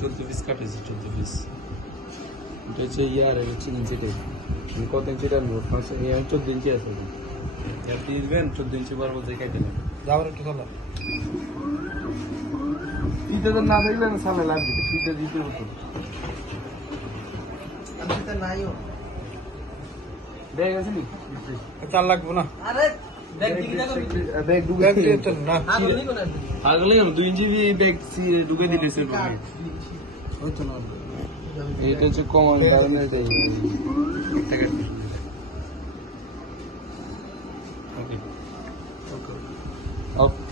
চোদ্দ পিস কাটাইছি চোদ্দ পিস এটা হচ্ছে ইয়ার হচ্ছে ইঞ্চিটাই আমি কত ইঞ্চি টানবো পাঁচ চোদ্দ ইঞ্চি আছে। আপনি দিবেন চোদ্দ ইঞ্চি বার বলতে খাইতে নেবেন। যাওয়ার একটু চলো। পিতে তো না দেখলে না সামনে দিতে পিতে দিতে হতো ব্যাগ আছে নি? চার লাগবো না। ব্যাগ ব্যাগ ডুগান দিতে না। আগলে আমি 2 ইঞ্চি ব্যাগ ডুগে দিতেছে হচ্ছে না। এটা হচ্ছে কমন কারণে এটাই টাকা ওকে ওকে